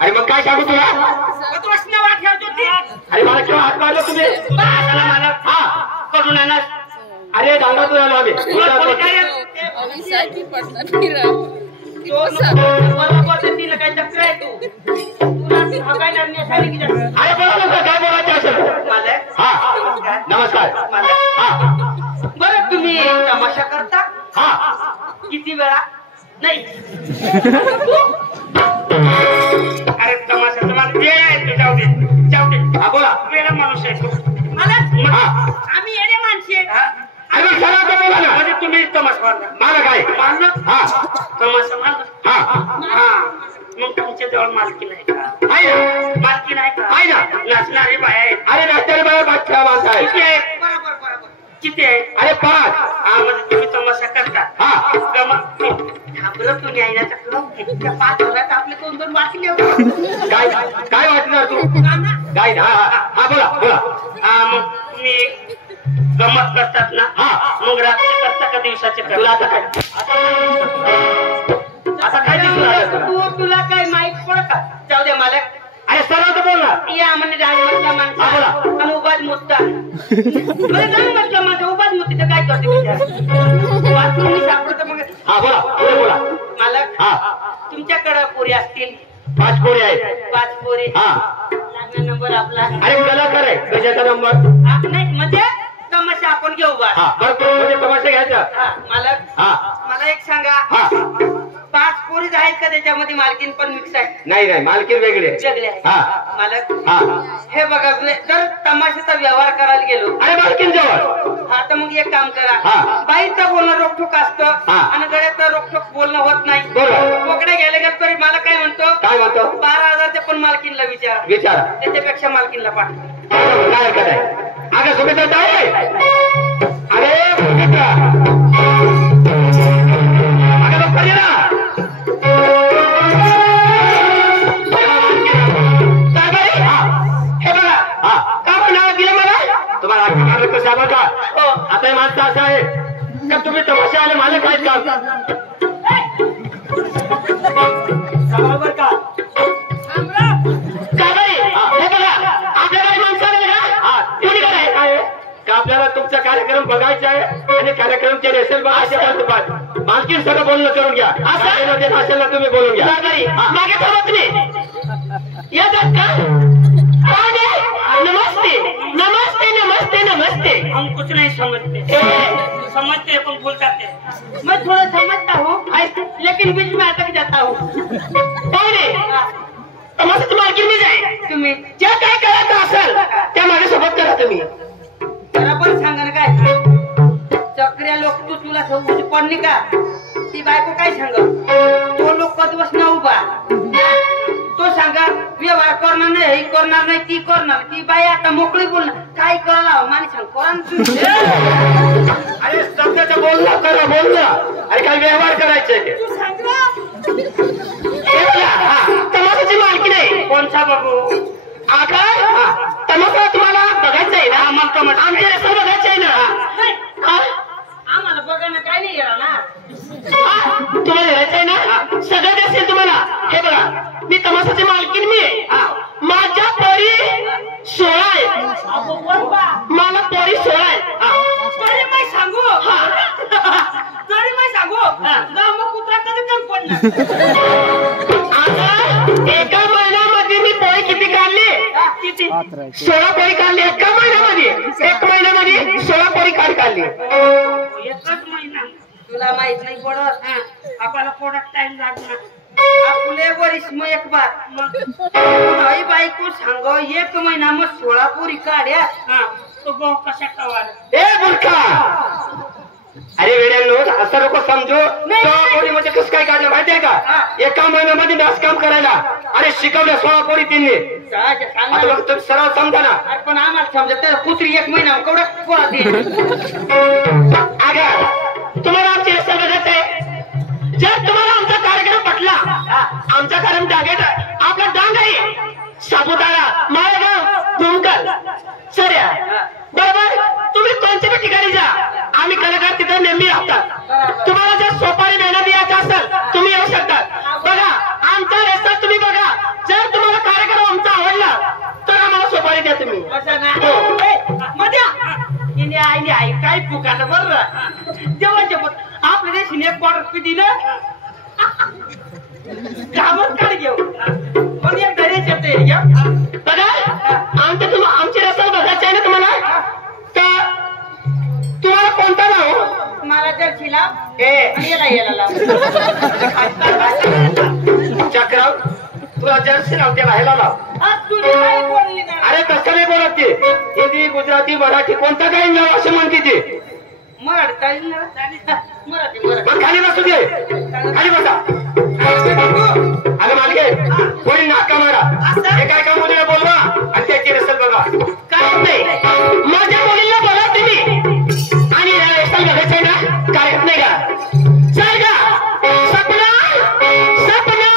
अरे मग काय सांगू तुला? अरे मला केव्हा हात मारला तुम्ही? हा करून आणणार. अरे दांडातून आलो आम्ही. अरे बोला काय बोलायचं असेल? हा नमस्कार. बरं तुम्ही तमाशा करता? हा किती वेळा? नाही अरे तमाशा तुम्हाला वेळ आहे. जाऊ दे. हा बोला. वेळा माणूस आहे मला. आम्ही येणे माणसे. अरे मग चला तर बोला ना. म्हणजे तुम्ही तमाशा मला काय मानलं? हा तमाशा मानलं? हा मग तुमच्या जवळ मालकी नाही का? आहे ना. मालकी नाही का? आहे ना. नाचणारे बाय आहेत. अरे नाश्त्याला बाया बादशाह माणसं आहे. किती आहेत? बरोबर किती आहे? अरे 5. म्हणजे तुम्ही तमाशा करता? हा घाबरत तुम्ही आहे ना चक्र. त्या 5 होतात आपले 2-2 वाटले होते. काय वाटणार तू? काय हा बोला. मग तुम्ही गमत करतात ना? मग रात्री करता का दिवसाचे करता? तुला आता काय दिसून आलं तुला? तुला काय माहित पड का? जाऊ दे मालक. अरे सरळ तर बोल ना. या म्हणजे डांगमधला माणसं आणि उभाच मुसता. डांगमधला माणसं उभाच मुसती तर काय करते? वाचून मी सापडतो मग. हा बोला. मालक तुमच्याकडे पोरी असतील? 5 पोरी आहेत. 5 पोरी. हा नंबर आपला. अरे कलाकार आहे. कशाचा नंबर? नाही म्हणजे तमाशा आपण घेऊ बा. बरं म्हणजे तमाशा घ्यायचा. मालक मला एक सांगा. 5 पोरीज आहेत का त्याच्यामध्ये? मालकीन पण मिक्स आहे? नाही मालकीन वेगळे आहे. मालक हे बघा जर तमाशाचा व्यवहार करायला गेलो. अरे मालकीन जवळ. हा तर मग एक काम करा. बाईचं बोलणं रोखोक असतं आणि गड्याचं रोखोक बोलणं होत नाही. कोकडे घ्यायला गेलं तरी मला काय म्हणतो 12,000 पण मालकीनला विचारा. त्याच्यापेक्षा मालकीनला पाठवा. काय हरकत आहे? अगं सुमित्रा ताई. अरे आता माणसं असं आहे का तुम्ही तमाशा आले मला काय काम? बरोबर का? आपल्याला तुमचा कार्यक्रम बघायचा आहे आणि कार्यक्रमचे रेसल बघायचे. मालकीन सगळं बोलणं करून घ्या. भाषेला तुम्ही बोलून घ्या. मागे थांबा तुम्ही. येतात का? नमस्ते. हम कुछ नहीं समझते अपन भूल जाते हैं. मैं थोड़ा समझता हूँ लेकिन बीच में अटक जाता हूँ. तमाशाची मालकीन मी जाय. तुम्ही ज्या काय करायचं असेल त्या माझ्यासोबत करा. तुम्ही बरोबर सांगा ना. काय चक्रिया लोक तुला कोणी का? ती बायको काय सांग? तो लोक दिवस न उभा तो सांगा व्यवहार करणार नाही, ही करणार नाही, ती करणार. ती बाई आता मोकळी बोलणार. काय करायला माने सांग? अरे सध्याचं बोलणं करा. बोलणं. अरे काय व्यवहार करायचे ते तमाशाची मालकी नाही. कोणचा बघू? तमाशा तुम्हाला बघायचा आहे ना? मग आमच्या रस्ता बघायचं आहे ना? आम्हाला बघायला काय नाही गेला ना. तुम्हाला घ्यायचं आहे ना? सगळं असेल तुम्हाला. हे बघा मी तमाशाची मालकीन मी आहे. माझ्या पोरी 16 आहेत. मला पोरी 16 आहेत. तरी मी सांगू मग कुत्रा कधी कमी पडणार? आता एका महिन्यामध्ये मी पोळी किती काढली? किती? 16 पोळी काढली एका महिन्यामध्ये. 1 महिन्यामध्ये 16 पोळी काढली. एकच महिना? तुला माहित नाही पडत. आपल्याला पोटात टाइम लागणार. आपले वरिष्ठ मग एक बात आई बायको सांग 1 महिना मग 16 पोरी काढ्या. तो भाऊ कशा कवार? ए मूर्खा. अरे वेड्यांनो असं नको समजू. 16 पोरी म्हणजे कसं काय काढलं माहितीये का? एका महिन्यामध्ये नाच काम करायला आणि शिकवल्या 16 पोरी तिने. आता तुम्ही सरळ समजा ना. पण आम्हाला समजा तर कुत्री 1 महिना केवढा पोळा दे. तुम्हाला आमची रस्ता बघायचं आहे. जर तुम्हाला आमचा कार्यक्रम पटला. आमचा कार्यक्रम टार्गेट आपला डांग आहे. सापुतारा, माळेगाव, धुमकल, सऱ्या. बरोबर. तुम्ही कोणत्या ठिकाणी जा. आम्ही कलाकार तिथे नेहमी राहतात. तुम्हाला जर सोपारी मेहनत द्यायचा असेल तुम्ही येऊ शकता. बघा आमचा रस्ता तुम्ही बघा. जर लक्ष लाव त्याला ह्याला लाव. तुझी काही बोलली ना. अरे तसं नाही बोलत ते. हिंदी गुजराती मराठी कोणता काही नाव असं म्हणते ते. मराठी काही मराठी मग खाली बसू दे. खाली बसा. अगं मालके कोणी नाका मारा. एका एका मुलीला बोलवा आणि त्याची रसल बघा. काय नाही माझ्या मुलीला बघा तुम्ही आणि रसल बघायचंय ना. काय होत नाही का. चल का सपना सपना.